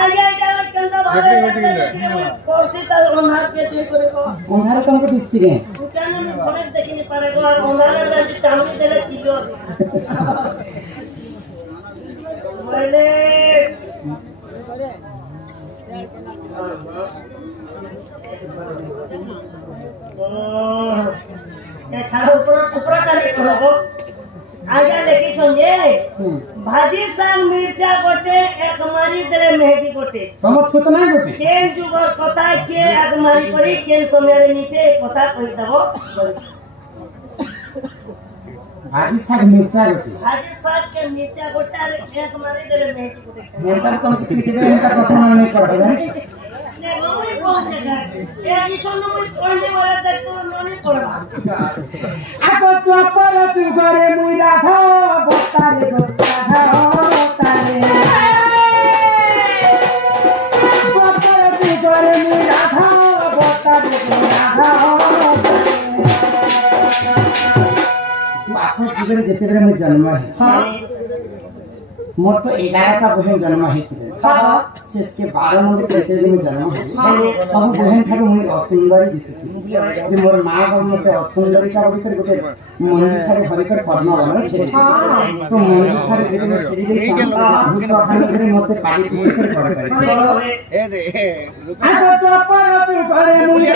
आया जावे केंदा भावे कोर्सी त ओनार के से करे को ओनार कम को दिसि रे केन में खड़े देखि नि पारे को ओनार रे जी चामड़ी देले किलो बोले ये छाड़ो ऊपर टाली करो आगे लेके संजे भाजी साग मिर्चा गोटे एक मारी देले मेहदी गोटे हम छोटना गोटे केन जुग कथा के एक मारी करी केन समय रे नीचे कथा कहि दबो भाजी साग मिर्चा गोटे भाजी साग के मिर्चा गोटे एक मारी देले मेहदी गोटे मेंटल कम के इनका कसम नहीं पड़ता है ने गोई पहुंचेगा ये जिसनो में पढ़ने वाला तक तो नहीं पड़वा आप तो पर चुगरे मुई राधा बोताले राधा बोताले पर चुगरे मुई राधा बोताले राधा तू आपन जीवन जेते बेले मैं जन्म है हां मोर तो 11 का बहन जन्म है हां से 12 नंबर जेते बेले मैं जन्म है सब बहन ठारो मुई असुंदरी दिसती जे मोर मां और मते असुंदरी का बड़ी कर गोटे मन सारे हरि कर पद्म वाला तो मन सारे धीरे धीरे चली गई भूसा धीरे मते पानी पीसे कर पड़ कर ए रे आ तो पर चुपरे मुई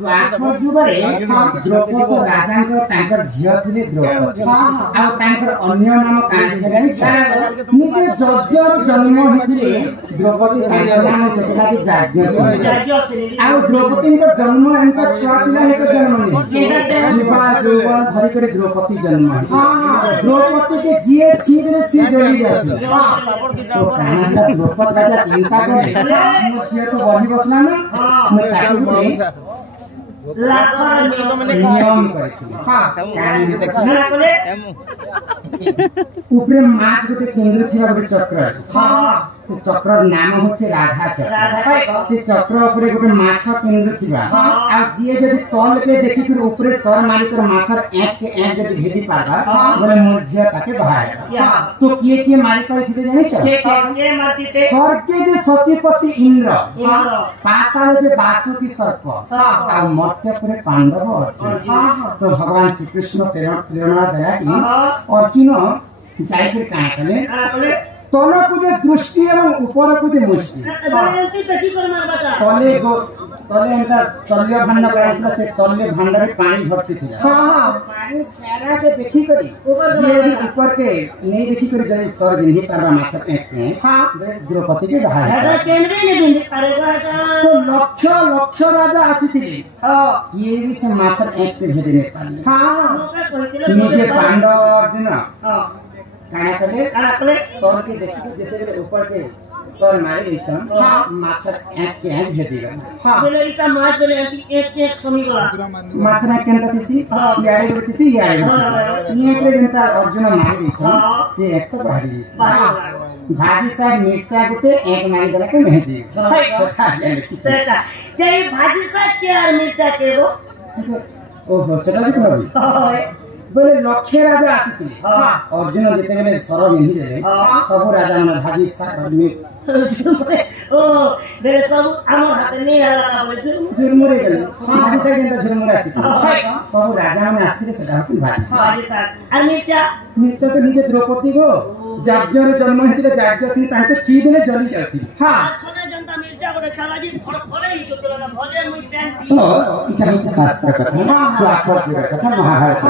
राधा द्रौपदी राजा तांकर झियो थिले द्रौपदी आ तांकर अन्य नाम कांडी जानि निजे यज्ञ जन्म हिथिले द्रौपदी राजा नाम सेटा के यज्ञ आ द्रौपदी के जन्म एंता छाटिला हेक जन्म नि जीवा दुबा धरि करे द्रौपदी जन्म द्रौपदी के जिए छीदरे सी जली जाती तो काना द्रौपदी राजा चिंता करे मो छिया तो बही बसना ना मैं ताकि नियम हां ऊपरे माछ गोटे केंद्र थिबा गोटे चक्र हां से चक्र नाम होचे राधा चक्र से चक्र ऊपरे गोटे माछ केंद्र थिबा आ जिए जदी तल के देखि फिर ऊपरे सर मारी कर माछर एक के एक जदी भेदी पाबा बोले मोरजिया ताके बाहर तो किए मारी कर थिबे जानि छ के मारती ते स्वर्ग के जे सतीपति इंद्र पाताल जे वासुकी सर्प आ मर्त्य पुरे पांडव अर्जुन तो भगवान श्री कृष्ण प्रेरणा दया की अर्जुन जाय फिर काहे कले तले को जे दृष्टि एवं ऊपर को जे मुष्टि तले तले एंता तल्य भांड कराइला से तल्य भांड रे पानी भर्ती थिला हां पानी छारा के देखि करी ये ऊपर के नहीं देखि करी जदी सर बिंदी करबा माछ एक में हां द्रौपदी के बाहर दादा केनरे ने बिंदी करेगा तो लक्ष लक्ष राजा आसीथिले हां ये भी से माछ एक पे भेदे ने पानी हां निजे पांडव अर्जुन हां काना कले तोर के देखि जेते बेले ऊपर के सर मारे इछन माछ एक के एक भेदी गन हां बोले इटा माछ बोले एक एक समी गला माछ ना केनता तिसी यारे तिसी यारे ये के जनता अर्जुन मारे इछन से एक तो भारी भाजी साग मिर्चा गोटे एक मारी गला के मेहदी सेटा जे भाजी साग के और मिर्चा के वो ओहो सेटा भी कहबी बोले लक्ष्य राजा आसीथिले हां अर्जुन जेते बेले सर मेहदी देले सब राजा मन भाजी साग में ओ बेरे सब आम हाथ नहीं आला बोले झुरमुरे गले भाजी साग जेंता झुरमुरे आसीथिले सब राजा मन आसीथिले सेटा होती भाजी साग और मिर्चा मिर्चा तो निजे द्रौपदी गो जाग्यर जन्म हेतिले जाग्य सिंह ताके छी दिने जली जाती हां सुने जनता मिर्चा गोटे खालाजी फड़े ही जोतला ना भले मुई पैंट इटा शास्त्र कथा महाभारत